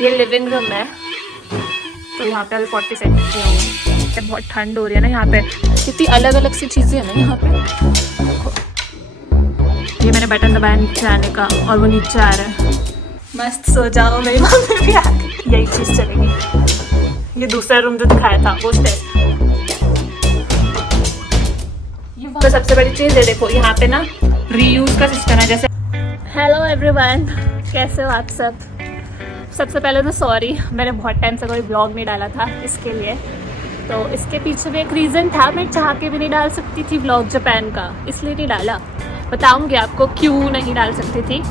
ये living room है। तो यहाँ पे अभी 40 सेकंड बहुत ठंड हो रही है ना यहाँ पे। कितनी अलग अलग सी चीज़ें हैं ना यहाँ पे। देखो ये मैंने बटन दबाया नीचे आने का और वो नीचे आ रहा है। मस्त सो जाओ, मेरी मम्मी भी आ गई। यही चीज़ चलेगी। ये दूसरा रूम जो दिखाया था वो स्टेज। तो सबसे बड़ी चीज़ है देखो यहाँ पे ना रीयूज का सिस्टम है। जैसे हेलो एवरीवन, कैसे हो आप सब। सबसे पहले तो सॉरी, मैंने बहुत टाइम से कोई ब्लॉग नहीं डाला था इसके लिए। तो इसके पीछे भी एक रीज़न था, मैं चाह के भी नहीं डाल सकती थी व्लॉग जापान का, इसलिए नहीं डाला। बताऊंगी आपको क्यों नहीं डाल सकती थी।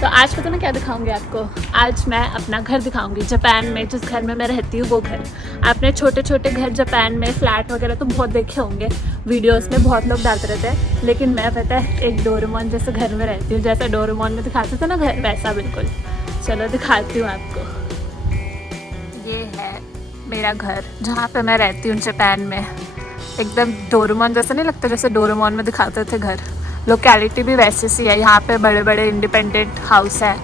तो आज पता मैं क्या दिखाऊंगी आपको। आज मैं अपना घर दिखाऊंगी जापान में, जिस घर में मैं रहती हूँ वो घर। आपने छोटे छोटे घर जापान में फ्लैट वगैरह तो बहुत देखे होंगे, वीडियोस में बहुत लोग डालते रहते हैं। लेकिन मैं पता है एक डोरेमोन जैसे घर में रहती हूँ, जैसा डोरेमोन में दिखाते थे ना घर, वैसा बिल्कुल। चलो दिखाती हूँ आपको। ये है मेरा घर जहाँ पे मैं रहती हूँ जापान में। एकदम डोरेमोन जैसा नहीं लगता, जैसे डोरेमोन में दिखाते थे घर। लोकेलिटी भी वैसे सी है। यहाँ पे बड़े बड़े इंडिपेंडेंट हाउस है।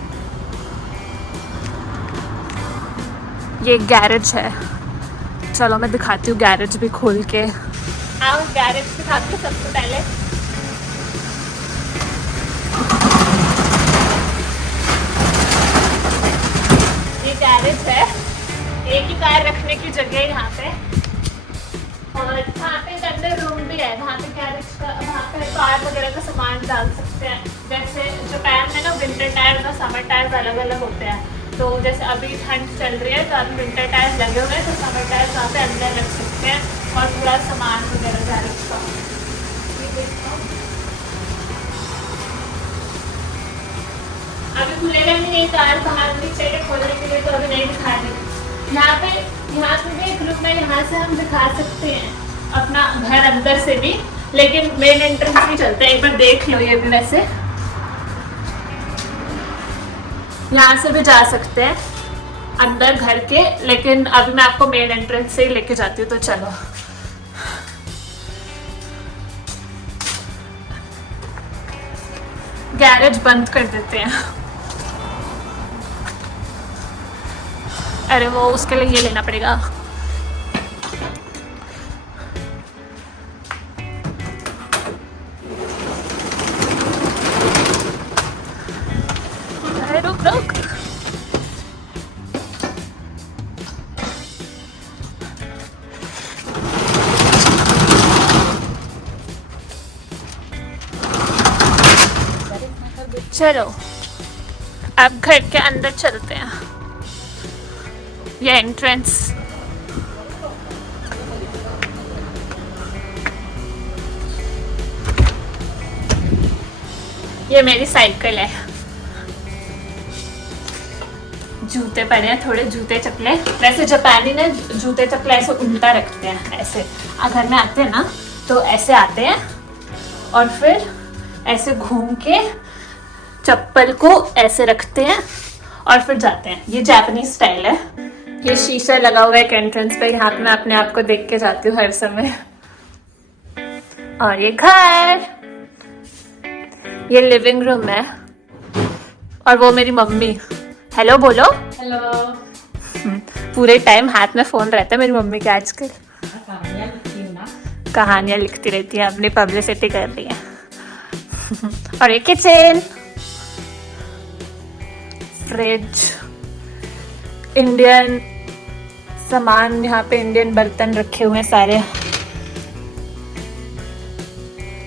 ये एक गैरेज है। चलो मैं दिखाती हूँ गैरेज भी खोल के। आओ गैरेज दिखाती हूँ सबसे पहले। ये गैरेज है, एक ही कार रखने की जगह है यहाँ पे। और वहाँ पे अंदर रूम भी है, वहाँ पे गैरेज का, वहाँ पे कार वगैरह का सामान डाल सकते हैं। जैसे जापान में ना विंटर टायर्स और समर टायर्स अलग अलग होते हैं। तो जैसे अभी ठंड चल रही है तो अभी विंटर टायर्स लगे हुए हैं, तो समर टायर्स वहाँ पे अंदर रख सकते हैं और पूरा सामान वगैरह गैरेज का। अभी खुलेगा नहीं ये कार, बाहर नहीं चाहिए खोलने के लिए, तो अभी नहीं दिखा रही। यहाँ पे भी एक रूम है, यहाँ से हम दिखा सकते हैं अपना घर अंदर से भी, लेकिन मेन एंट्रेंस भी चलते हैं। एक बार देख लो ये भी, वैसे यहाँ से भी जा सकते हैं अंदर घर के, लेकिन अभी मैं आपको मेन एंट्रेंस से ही लेके जाती हूँ। तो चलो गैरेज बंद कर देते हैं। अरे वो उसके लिए ये लेना पड़ेगा। अरे रुक रुक। चलो अब घर के अंदर चलते हैं। ये एंट्रेंस, ये मेरी साइकिल है। जूते पड़े हैं, थोड़े जूते चप्पलें। वैसे जापानी ने जूते चप्पलें ऐसे उल्टा रखते हैं, ऐसे घर में आते हैं ना तो ऐसे आते हैं और फिर ऐसे घूम के चप्पल को ऐसे रखते हैं और फिर जाते हैं। ये जापानीज स्टाइल है। ये शीशा लगा हुआ है एक एंट्रेंस पे, यहाँ पे मैं अपने आप को देख के जाती हूँ हर समय। और ये घर, ये लिविंग रूम है। और वो मेरी मम्मी। हेलो बोलो। हेलो। पूरे टाइम हाथ में फोन रहता है मेरी मम्मी के आजकल। कहानियां लिखती रहती है, अपनी पब्लिसिटी कर रही है। और ये किचन, फ्रिज, इंडियन सामान, यहाँ पे इंडियन बर्तन रखे हुए हैं सारे।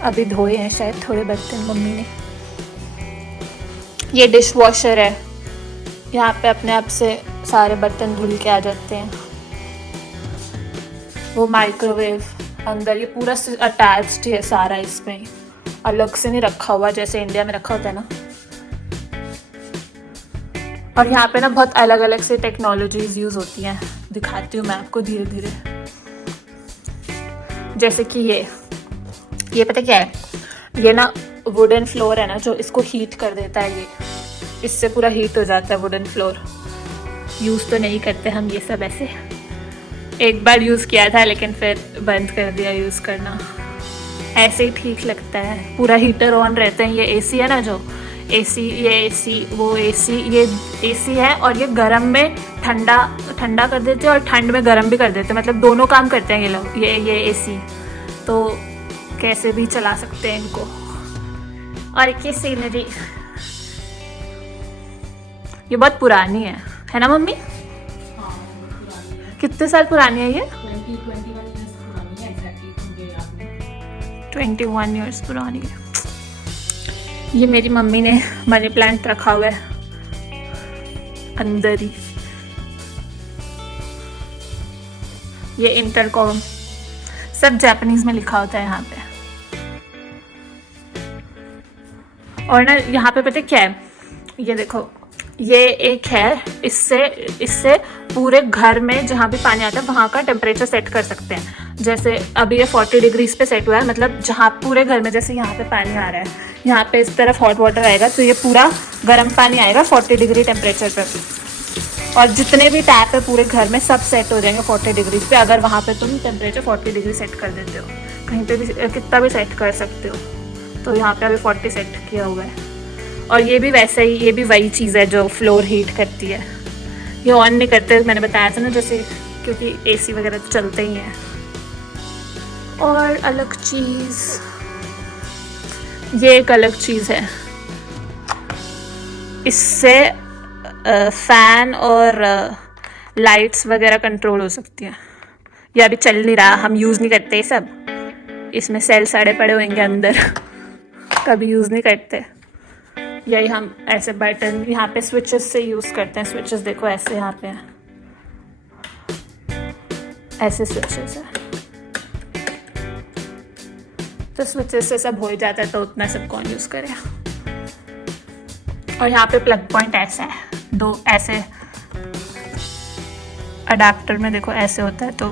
अभी धोए हैं शायद थोड़े बर्तन मम्मी ने। ये डिश वॉशर है, यहाँ पे अपने आप से सारे बर्तन धुल के आ जाते हैं। वो माइक्रोवेव अंदर, ये पूरा अटैच्ड है सारा, इसमें अलग से नहीं रखा हुआ जैसे इंडिया में रखा होता है ना। और यहाँ पे ना बहुत अलग अलग से टेक्नोलॉजीज यूज होती हैं, दिखाती हूँ मैं आपको धीरे धीरे। जैसे कि ये पता क्या है, ये ना वुडन फ्लोर है ना, जो इसको हीट कर देता है। ये इससे पूरा हीट हो जाता है वुडन फ्लोर। यूज़ तो नहीं करते हम ये सब, ऐसे एक बार यूज़ किया था लेकिन फिर बंद कर दिया यूज़ करना। ऐसे ही ठीक लगता है, पूरा हीटर ऑन रहते हैं। ये एसी है ना, जो एसी, ये एसी, वो एसी, ये एसी है और ये गर्म में ठंडा ठंडा कर देते हैं और ठंड में गर्म भी कर देते हैं, मतलब दोनों काम करते हैं ये लोग, ये एसी। तो कैसे भी चला सकते हैं इनको। और एक ये सीनरी, ये बहुत पुरानी है ना मम्मी? कितने साल पुरानी है ये? 21 ईयर्स पुरानी है। ये मेरी मम्मी ने मनी प्लांट रखा हुआ है अंदर ही। ये इंटरकॉम सब जापानीज में लिखा होता है यहाँ पे। और ना यहाँ पे पता क्या है, ये देखो, ये एक है, इससे पूरे घर में जहाँ भी पानी आता है वहाँ का टेम्परेचर सेट कर सकते हैं। जैसे अभी ये 40 डिग्रीज पे सेट हुआ है, मतलब जहाँ पूरे घर में, जैसे यहाँ पे पानी आ रहा है, यहाँ पे इस तरफ हॉट वाटर आएगा तो ये पूरा गर्म पानी आएगा 40 डिग्री टेम्परेचर पे। और जितने भी टैप है पूरे घर में सब सेट हो जाएंगे 40 डिग्रीज पे, अगर वहाँ पे तुम टेम्परेचर 40 डिग्री सेट कर देते हो। कहीं पे भी कितना भी सेट कर सकते हो। तो यहाँ पे अभी 40 सेट किया हुआ है। और ये भी वैसा ही, ये भी वही चीज़ है जो फ्लोर हीट करती है। ये ऑन नहीं करते, मैंने बताया था ना, जैसे क्योंकि एसी वगैरह तो चलते ही हैं। और अलग चीज़, ये एक अलग चीज़ है, इससे फैन और लाइट्स वगैरह कंट्रोल हो सकती है। ये अभी चल नहीं रहा, हम यूज़ नहीं करते ये सब, इसमें सेल साड़े पड़े होंगे अंदर कभी यूज़ नहीं करते। यही हम ऐसे बटन यहाँ पे स्विचेस से यूज़ करते हैं। स्विचेस देखो ऐसे यहाँ पे हैं, ऐसे स्विचेस है, तो स्विचेस से सब हो जाता है, तो उतना सब कौन यूज़ करे। और यहाँ पे प्लग पॉइंट ऐसा है, दो ऐसे अडाप्टर में देखो ऐसे होता है, तो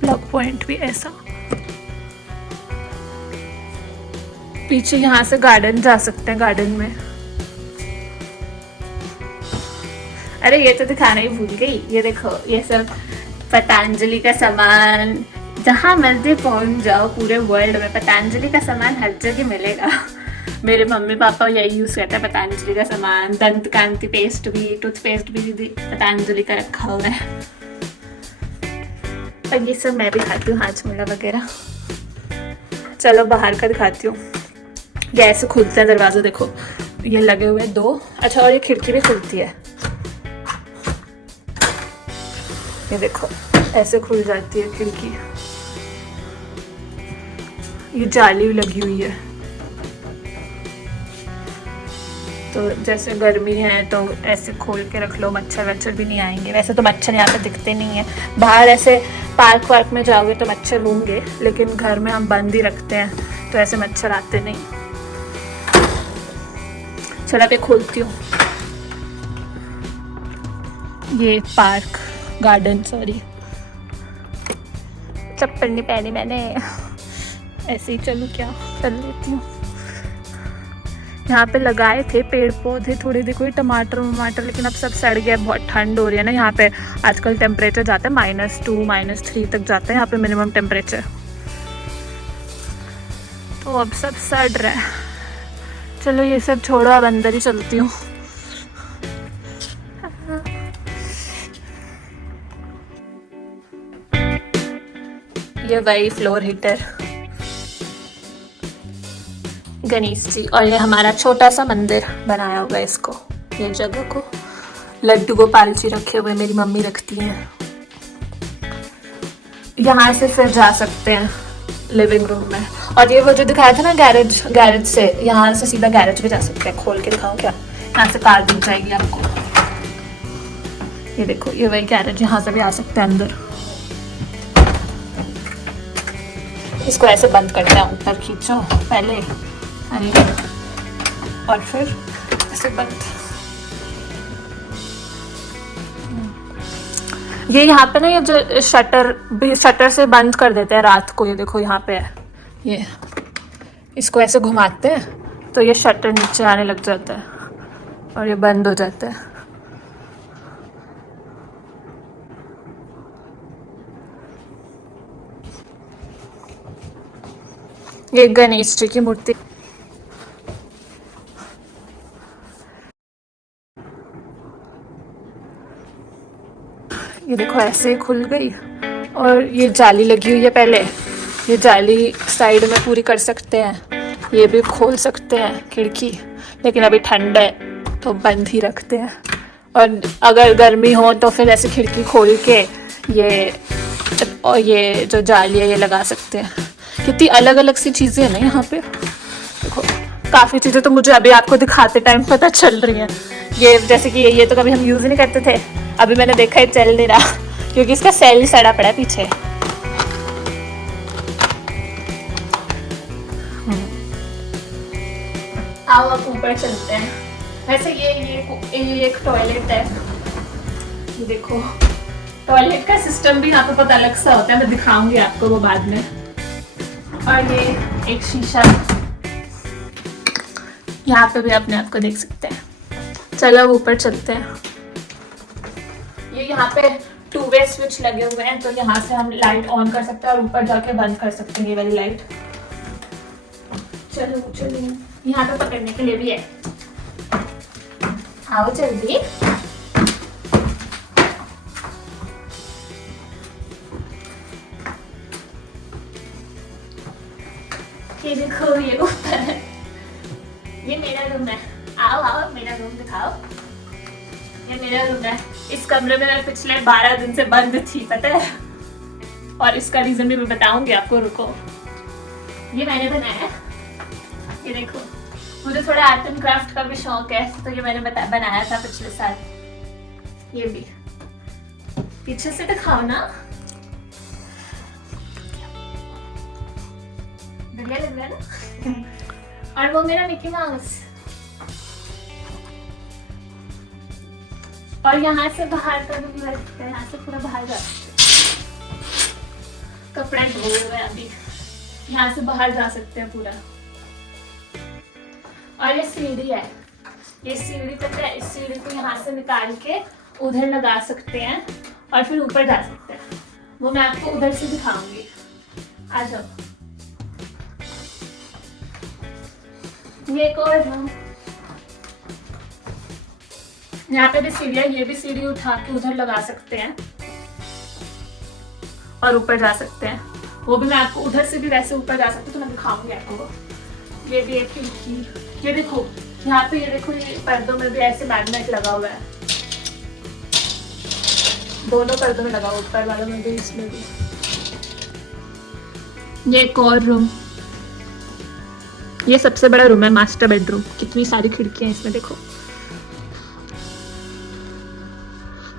प्लग पॉइंट भी ऐसा। पीछे यहाँ से गार्डन जा सकते हैं, गार्डन में। अरे ये तो दिखाना ही भूल गई, ये देखो, ये सब पतंजलि का सामान, जहाँ मर्जी पहुंच जाओ पूरे वर्ल्ड में पतंजलि का सामान हर जगह मिलेगा। मेरे मम्मी पापा यही यूज़ करते हैं, पतंजलि का सामान। दंत कांति पेस्ट भी, टूथपेस्ट भी पतंजलि का रखा हुआ है। और ये सब मैं भी खाती हूँ, हाजमोला वगैरह। चलो बाहर का दिखाती हूँ। ये ऐसे खुलते हैं दरवाजे, देखो ये लगे हुए 2। अच्छा, और ये खिड़की भी खुलती है, ये देखो ऐसे खुल जाती है खिड़की। ये जाली लगी हुई है, तो जैसे गर्मी है तो ऐसे खोल के रख लो, मच्छर वच्छर भी नहीं आएंगे। वैसे तो मच्छर यहाँ पे दिखते नहीं है, बाहर ऐसे पार्क वार्क में जाओगे तो मच्छर होंगे, लेकिन घर में हम बंद ही रखते हैं तो ऐसे मच्छर आते नहीं। चलो पे खोलती हूँ। ये पार्क, गार्डन, सॉरी, चप्पल नहीं पहनी मैंने, ऐसे ही चलूँ क्या, चल लेती हूँ। यहाँ पे लगाए थे पेड़ पौधे थोड़े, देखो ये टमाटर वमाटर, लेकिन अब सब सड़ गया, बहुत ठंड हो रही है ना यहाँ पे। आजकल टेम्परेचर जाता है -2 -3 तक जाता है यहाँ पे मिनिमम टेम्परेचर, तो अब सब सड़ रहा है। चलो ये सब छोड़ो, अब अंदर ही चलती हूँ। ये वही फ्लोर हीटर, गणेश जी। और ये हमारा छोटा सा मंदिर बनाया हुआ है इसको, ये जगह को। लड्डू गोपाल जी रखे हुए मेरी मम्मी रखती हैं। यहाँ से फिर जा सकते हैं लिविंग रूम में। और ये वो जो दिखाया था ना गैरेज, गैरेज से यहाँ से सीधा गैरेज भी जा सकते हैं। खोल के दिखाऊं क्या? यहाँ से कार दिख जाएगी आपको। ये देखो, ये वही गैरेज, यहाँ से भी आ सकते हैं अंदर। इसको ऐसे बंद करते हैं, ऊपर खींचो पहले, अरे, और फिर ऐसे बंद। ये यहाँ पे ना, ये जो शटर से बंद कर देते हैं रात को। ये देखो यहाँ पे है, ये इसको ऐसे घुमाते हैं तो ये शटर नीचे आने लग जाता है और ये बंद हो जाता है। ये गणेश जी की मूर्ति, ये देखो ऐसे ही खुल गई। और ये जाली लगी हुई है पहले, ये जाली साइड में पूरी कर सकते हैं, ये भी खोल सकते हैं खिड़की, लेकिन अभी ठंड है तो बंद ही रखते हैं। और अगर गर्मी हो तो फिर ऐसे खिड़की खोल के ये जो जाली है ये लगा सकते हैं। कितनी अलग अलग सी चीज़ें हैं ना यहाँ पे, देखो काफ़ी चीज़ें तो मुझे अभी आपको दिखाते टाइम पता चल रही हैं। ये जैसे कि ये तो कभी हम यूज़ ही नहीं करते थे, अभी मैंने देखा है चल नहीं रहा क्योंकि इसका सेल ही सड़ा पड़ा है पीछे। आओ अब ऊपर चलते हैं। वैसे ये एक टॉयलेट है, ये देखो टॉयलेट का सिस्टम भी यहाँ पे बहुत अलग सा होता है, मैं दिखाऊंगी आपको वो बाद में। और ये एक शीशा यहाँ पे भी अपने आप को देख सकते हैं। चलो अब ऊपर चलते हैं। ये यहाँ पे 2 वे स्विच लगे हुए हैं, तो यहाँ से हम लाइट ऑन कर सकते हैं और ऊपर जाके बंद कर सकते हैं ये वाली लाइट। चलो चलिए, यहाँ पे पकड़ने के लिए भी है, आओ जल्दी। ये देखो ये ऊपर है, ये मेरा रूम है। आओ आओ मेरा रूम दिखाओ, ये मेरा रूम है। इस कमरे में मैं पिछले 12 दिन से बंद थी, पता है, और इसका रीजन भी मैं बताऊंगी आपको, रुको। ये मैंने बनाया है, ये देखो। मुझे थोड़ा आर्ट एंड क्राफ्ट का भी शौक है, तो ये मैंने बनाया था पिछले साल। ये भी पीछे से दिखाओ ना, बढ़िया लग रहा है ना। और वो मेरा मिकी माउस। और यहाँ से बाहर का भी लगता है, यहाँ से पूरा बाहर जा सकते, कपड़े धोए हुए अभी, यहाँ से बाहर जा सकते हैं पूरा। और ये सीढ़ी है, ये सीढ़ी पता है, इस सीढ़ी को यहाँ से निकाल के उधर लगा सकते हैं और फिर ऊपर जा सकते हैं। वो मैं आपको उधर से दिखाऊंगी, आ जाओ। ये एक और रूम, यहाँ पे भी सीढ़ी है, ये भी सीढ़ी उठा के उधर लगा सकते हैं और ऊपर जा सकते हैं। वो भी मैं आपको उधर से भी वैसे ऊपर जा सकते, तो मैं दिखाऊंगी आपको। ये भी एक खिड़की, ये देखो यहाँ पे, ये देखो ये पर्दों में भी ऐसे मैग्नेट लगा हुआ है, दोनों पर्दों में लगा हुआ, ऊपर वालों में भी इसमें भी। ये एक और रूम, ये सबसे बड़ा रूम है, मास्टर बेडरूम। कितनी सारी खिड़कियां इसमें देखो।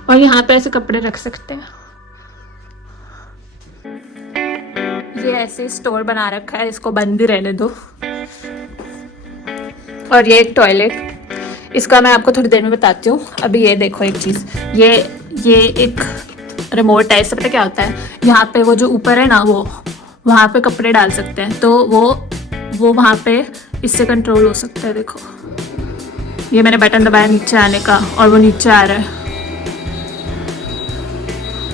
और यहाँ पे ऐसे कपड़े रख सकते हैं। ये ऐसे स्टोर बना रखा है, इसको बंद ही रहने दो। और ये एक टॉयलेट, इसका मैं आपको थोड़ी देर में बताती हूँ। अभी ये देखो एक चीज़, ये एक रिमोट है, इससे पता क्या होता है, यहाँ पे वो जो ऊपर है ना, वो वहाँ पे कपड़े डाल सकते हैं, तो वो वहाँ पे इससे कंट्रोल हो सकता है। देखो ये मैंने बटन दबाया नीचे आने का, और वो नीचे आ रहा है।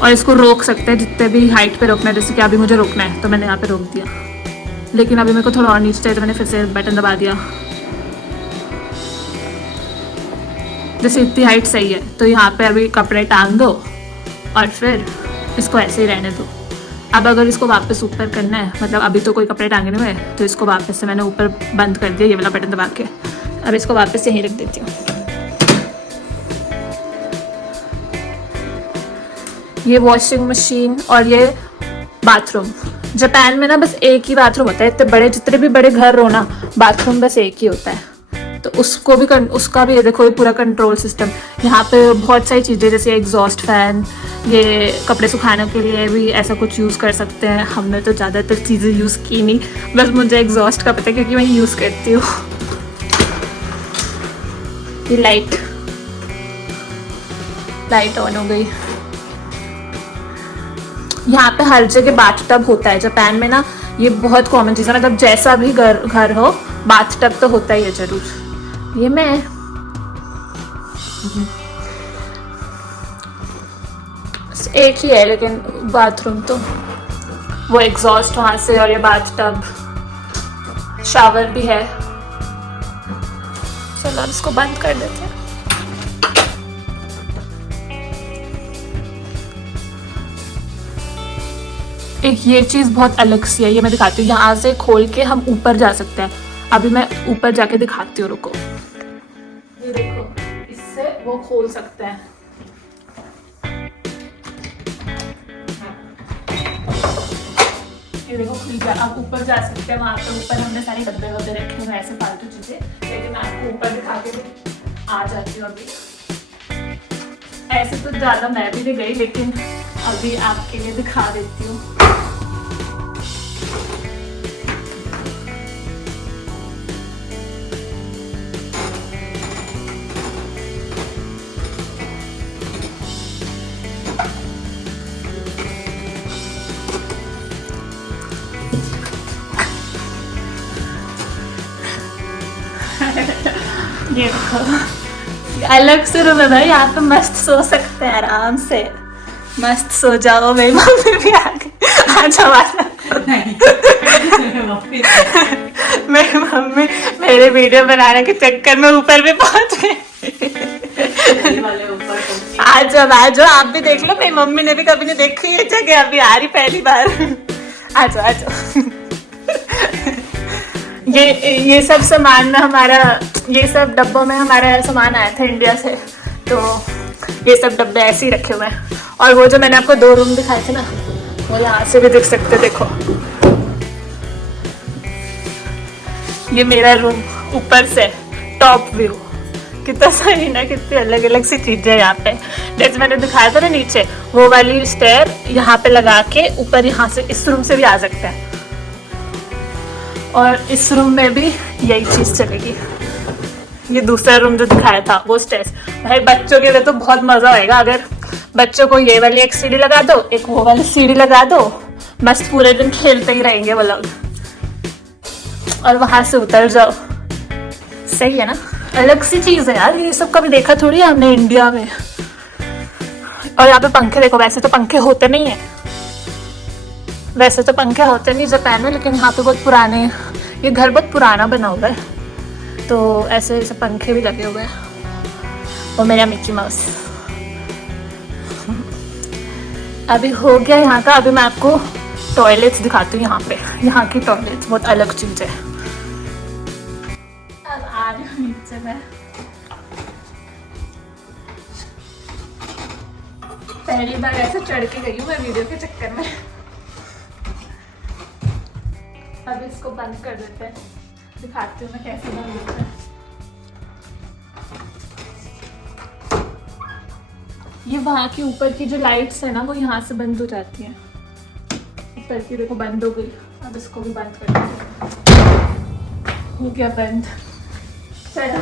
और इसको रोक सकते हैं जितने भी हाइट पे रोकना है, जैसे कि अभी मुझे रोकना है तो मैंने यहाँ पे रोक दिया, लेकिन अभी मेरे को थोड़ा और नीचे चाहिए तो मैंने फिर से बटन दबा दिया। जैसे इतनी हाइट सही है, तो यहाँ पे अभी कपड़े टांग दो और फिर इसको ऐसे ही रहने दो। अब अगर इसको वापस ऊपर करना है, मतलब अभी तो कोई कपड़े टांगे नहीं हुए, तो इसको वापस से मैंने ऊपर बंद कर दिया ये वाला बटन दबा के। अब इसको वापस यहीं रख देती हूँ। ये वॉशिंग मशीन और ये बाथरूम। जापान में ना बस एक ही बाथरूम होता है, इतने बड़े, जितने भी बड़े घर हो ना, बाथरूम बस एक ही होता है। तो उसका भी ये देखो, ये पूरा कंट्रोल सिस्टम। यहाँ पे बहुत सारी चीज़ें, जैसे एग्जॉस्ट फैन, ये कपड़े सुखाने के लिए भी ऐसा कुछ यूज़ कर सकते हैं। हमने तो ज़्यादातर चीज़ें यूज़ की नहीं, बस मुझे एग्जॉस्ट का पता है क्योंकि मैं यूज़ करती हूँ। ये लाइट ऑन हो गई। यहाँ पे हर जगह बाथटब होता है जापान में ना, ये बहुत कॉमन चीज़ है, मतलब जैसा भी घर हो बाथटब तो होता ही है जरूर। ये मैं एक ही है, लेकिन बाथरूम तो वो एग्जॉस्ट वहाँ से, और ये बाथटब, शावर भी है। चलो अब इसको बंद कर देते हैं। एक ये चीज़ बहुत अलग सी है, ये मैं दिखाती हूँ। यहाँ से खोल के हम ऊपर जा सकते हैं। अभी मैं ऊपर जाके दिखाती हूँ, रुको। ये देखो, इससे वो खोल सकते हैं। ये देखो खुल गया। अब ऊपर जा सकते हैं। वहाँ पे ऊपर हमने सारे डब्बे वब्बे रखे हुए हैं, ऐसे फालतू चीजें, लेकिन मैं आपको ऊपर दिखा के भी आ जाती हूँ। अभी ऐसे तो ज़्यादा मैं भी नहीं गई, लेकिन अभी आपके लिए दिखा देती हूँ। ये देखो, अलग से रूम है भाई, यहाँ पे मस्त सो सकते हैं आराम से। मस्त सो जाओ। मेरी मम्मी भी आ गई। आ जाओ आ जाओ। मेरी मम्मी मेरे वीडियो बनाने के चक्कर में ऊपर भी पहुंच गई। आ जाओ आप भी देख लो। मेरी मम्मी ने भी कभी नहीं देखी ये जगह, अभी आ रही पहली बार। आ जाओ। ये सब सामान में हमारा, ये सब डब्बों में हमारा सामान आया था इंडिया से, तो ये सब डब्बे ऐसे ही रखे हुए हैं। और वो जो मैंने आपको 2 रूम दिखाए थे ना, वो यहाँ से भी दिख सकते, देखो। ये मेरा रूम ऊपर से टॉप व्यू, कितना सही ना, कितनी अलग अलग सी चीजें यहाँ पे। जैसे मैंने दिखाया था ना नीचे, वो वाली स्टेयर यहाँ पे लगा के ऊपर यहाँ से इस रूम से भी आ सकते हैं। और इस रूम में भी यही चीज चलेगी। ये दूसरा रूम जो दिखाया था वो स्टेयर्स। भाई बच्चों के लिए तो बहुत मजा आएगा। अगर बच्चों को ये वाली एक सीढ़ी लगा दो, एक वो वाली सीढ़ी लगा दो, मस्त पूरे दिन खेलते ही रहेंगे वो लोग। और वहां से उतर जाओ। सही है ना, अलग सी चीज है यार। ये सब कभी देखा थोड़ी है हमने इंडिया में। और यहाँ पे पंखे देखो, वैसे तो पंखे होते नहीं है, वैसे तो पंखे होते नहीं जापान में, लेकिन यहाँ पे बहुत पुराने, ये घर बहुत पुराना बना हुआ है, तो ऐसे ऐसे पंखे भी लगे हुए हैं। और मेरा मिक्की माउस अभी हो गया यहाँ का। अभी मैं आपको टॉयलेट्स दिखाती हूँ। यहाँ पे यहाँ की टॉयलेट्स बहुत अलग चीज है। अब आ रही हूँ नीचे मैं। पहली बार ऐसे चढ़ के गई हूँ मैं वीडियो के चक्कर में। अब इसको बंद कर देते हैं, दिखाती हूँ मैं कैसे बंद होता है। ये वहाँ की ऊपर की जो लाइट्स है ना, वो यहाँ से बंद हो जाती हैं। ऊपर की देखो बंद हो गई। अब इसको भी बंद कर देते हैं। हो गया बंद। चलो,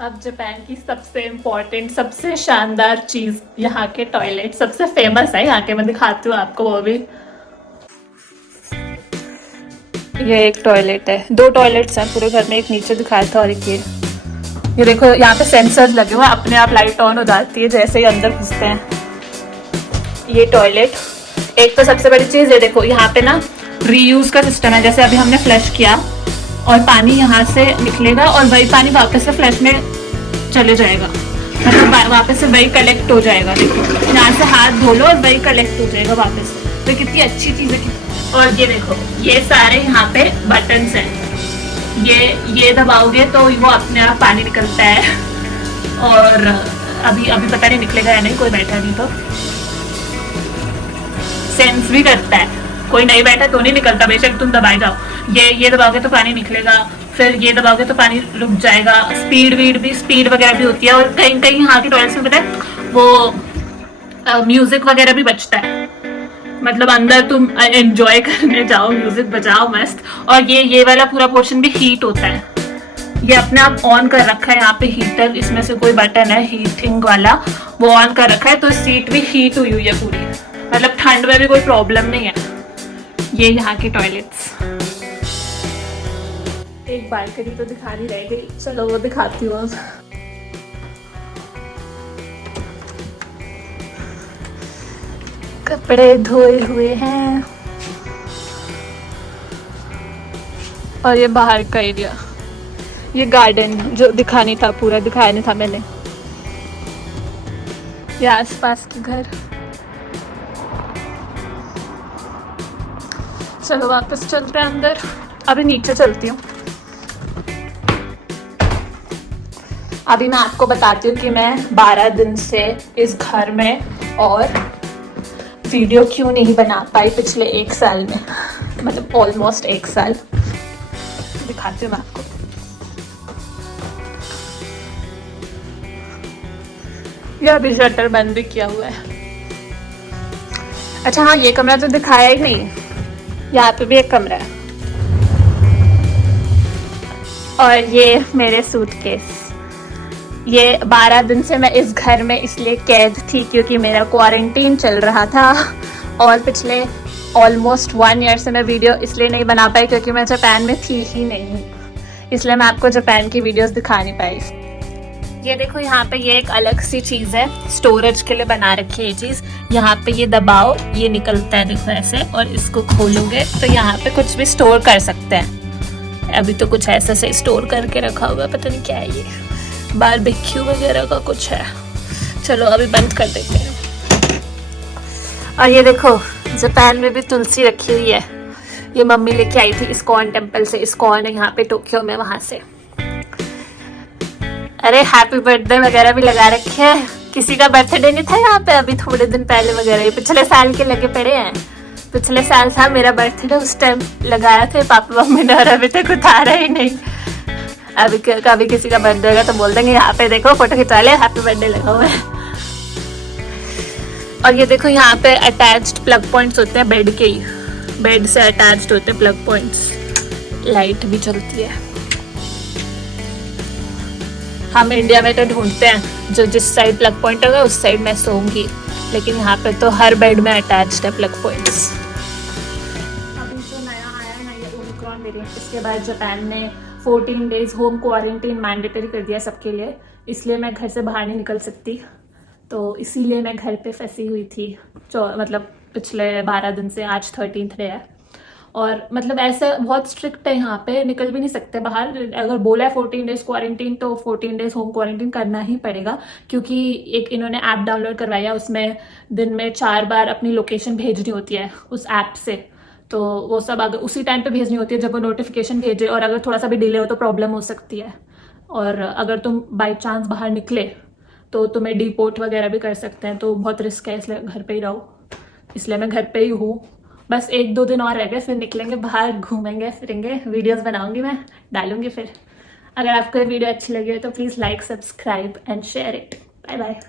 अब जापान की सबसे इम्पोर्टेंट, सबसे शानदार चीज, यहाँ के टॉयलेट सबसे फेमस है यहाँ के। मैं दिखाती हूँ आपको वो भी। ये एक टॉयलेट है, 2 टॉयलेट्स हैं पूरे घर में, एक नीचे दिखाया था और एक ये देखो यहाँ पे सेंसर्स लगे हुए हैं, अपने आप लाइट ऑन हो जाती है जैसे ही अंदर घुसते हैं। ये टॉयलेट, एक तो सबसे बड़ी चीज ये देखो, यहाँ पे ना रीयूज का सिस्टम है। जैसे अभी हमने फ्लश किया और पानी यहाँ से निकलेगा और वही पानी वापस से फ्लश में चले जाएगा, मतलब वापस से वही कलेक्ट हो जाएगा। देखो यहाँ से हाथ धो लो और वही कलेक्ट हो जाएगा वापस से। तो कितनी अच्छी चीज है। और ये देखो, ये सारे यहाँ पे बटन्स हैं, ये दबाओगे तो वो अपने आप पानी निकलता है। और अभी पता नहीं निकलेगा या नहीं, कोई बैठा नहीं तो सेंस भी करता है। कोई नहीं बैठा तो नहीं निकलता, बेशक तुम दबाए जाओ। ये दबाओगे तो पानी निकलेगा, फिर ये दबाओगे तो पानी रुक जाएगा। स्पीड वगैरह भी होती है। और कहीं कहीं यहाँ की टॉयलेट्स में पता है वो म्यूजिक वगैरह भी बजता है, मतलब अंदर तुम एंजॉय करने जाओ, म्यूजिक बजाओ मस्त। और ये वाला पूरा पोर्शन भी हीट होता है। ये अपने आप ऑन कर रखा है यहाँ पे हीटर, इसमें से कोई बटन है हीटिंग वाला, वो ऑन कर रखा है। तो सीट भी हीट हुई है पूरी, मतलब ठंड में भी कोई प्रॉब्लम नहीं है। ये यहाँ की टॉयलेट्स। एक बालकनी तो दिखानी रह गई, चलो वो दिखाती हूँ। कपड़े धोए हुए हैं। और ये बाहर का एरिया, ये गार्डन जो दिखानी था, पूरा दिखाया नहीं था मैंने। ये आसपास के घर। चलो वापस चलते हैं अंदर। अभी नीचे चलती हूँ। अभी मैं आपको बताती हूँ कि मैं 12 दिन से इस घर में और वीडियो क्यों नहीं बना पाई पिछले 1 साल में, मतलब ऑलमोस्ट 1 साल। दिखाती हूँ मैं आपको। यह अभी शटर बंद भी किया हुआ है। अच्छा हाँ, ये कमरा तो दिखाया ही नहीं, यहाँ पे भी एक कमरा है। और ये मेरे सूटकेस। ये 12 दिन से मैं इस घर में इसलिए कैद थी क्योंकि मेरा क्वारंटीन चल रहा था, और पिछले ऑलमोस्ट 1 ईयर से मैं वीडियो इसलिए नहीं बना पाई क्योंकि मैं जापान में थी ही नहीं, इसलिए मैं आपको जापान की वीडियोस दिखा नहीं पाई। ये देखो यहाँ पे ये एक अलग सी चीज़ है, स्टोरेज के लिए बना रखी है ये चीज़। यहाँ पे ये दबाओ, ये निकलता है देखो ऐसे, और इसको खोलोगे तो यहाँ पे कुछ भी स्टोर कर सकते हैं। अभी तो कुछ ऐसा से स्टोर करके रखा हुआ, पता नहीं क्या है ये, बारबेक्यू वगैरह का कुछ है। चलो अभी बंद कर देते हैं। और ये देखो जापान में भी तुलसी रखी हुई है, ये मम्मी लेके आई थी इस्कॉन टेम्पल से। इस्कॉन है यहाँ पे टोक्यो में, वहां से। अरे हैप्पी बर्थडे वगैरह भी लगा रखे हैं। किसी का बर्थडे नहीं था यहाँ पे अभी थोड़े दिन पहले वगैरह, ये पिछले साल के लगे पड़े हैं। पिछले साल था मेरा बर्थडे, उस टाइम लगाया थे पापा मम्मी ने, और अभी तक उतारा ही नहीं। अभी कभी किसी का बर्थडे होगा तो बोल देंगे यहाँ पे देखो फोटो खिंचा ले, हैप्पी बर्थडे लगा हुआ है। और ये देखो यहाँ पे अटैच्ड प्लग पॉइंट्स होते हैं, बेड के ही, बेड से अटैच्ड होते हैं प्लग पॉइंट्स। लाइट भी चलती है। हम इंडिया में तो ढूंढते हैं जो जिस साइड प्लग पॉइंट होगा उस साइड मैं सोऊंगी, लेकिन यहाँ पे तो हर बेड में अटैच्ड है प्लग पॉइंट्स। अभी जो नया आया है ना ये ओमिक्रॉन वेरिएंट, इसके बाद जापान ने 14 डेज होम क्वारंटीन मैंडेटरी कर दिया सबके लिए, इसलिए मैं घर से बाहर नहीं निकल सकती। तो इसीलिए मैं घर पे फंसी हुई थी मतलब पिछले 12 दिन से। आज 13th डे है, और मतलब ऐसा बहुत स्ट्रिक्ट है यहाँ पे, निकल भी नहीं सकते बाहर। अगर बोला है 14 डेज क्वारंटीन तो 14 डेज होम क्वारंटीन करना ही पड़ेगा, क्योंकि एक इन्होंने ऐप डाउनलोड करवाया, उसमें दिन में 4 बार अपनी लोकेशन भेजनी होती है उस ऐप से। तो वो सब अगर उसी टाइम पे भेजनी होती है जब वो नोटिफिकेशन भेजे, और अगर थोड़ा सा भी डिले हो तो प्रॉब्लम हो सकती है। और अगर तुम बाई चांस बाहर निकले तो तुम्हें डिपोर्ट वगैरह भी कर सकते हैं, तो बहुत रिस्क है, इसलिए घर पे ही रहो। इसलिए मैं घर पे ही हूँ। बस 1-2 दिन और रह गए, फिर निकलेंगे बाहर, घूमेंगे फिरेंगे, वीडियोस बनाऊंगी मैं, डालूंगी फिर। अगर आपको ये वीडियो अच्छी लगी हो तो please like, subscribe and share it. Bye bye.